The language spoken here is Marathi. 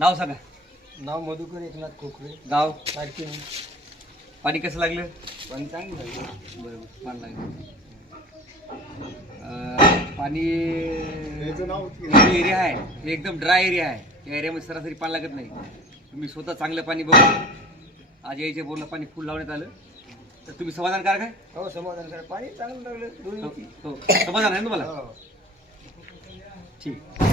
नाव सांगा. नाव मधुकर एकनाथ खोकरे. गाव. सारखी. पाणी कसं लागलं? पण चांगलं लागलं. बरोबर, पाणी लागलं. पाणी एरिया आहे हे एकदम ड्राय एरिया आहे. या एरियामध्ये सरासरी पाणी लागत नाही. तुम्ही स्वतः चांगलं पाणी बघून आज यायच्या बोरला पाणी फुल लावण्यात आलं तर तुम्ही समाधानकारक आहे? हो समाधान. पाणी चांगलं लागलं. हो, समाधान आहे ना तुम्हाला? हो. ठीक.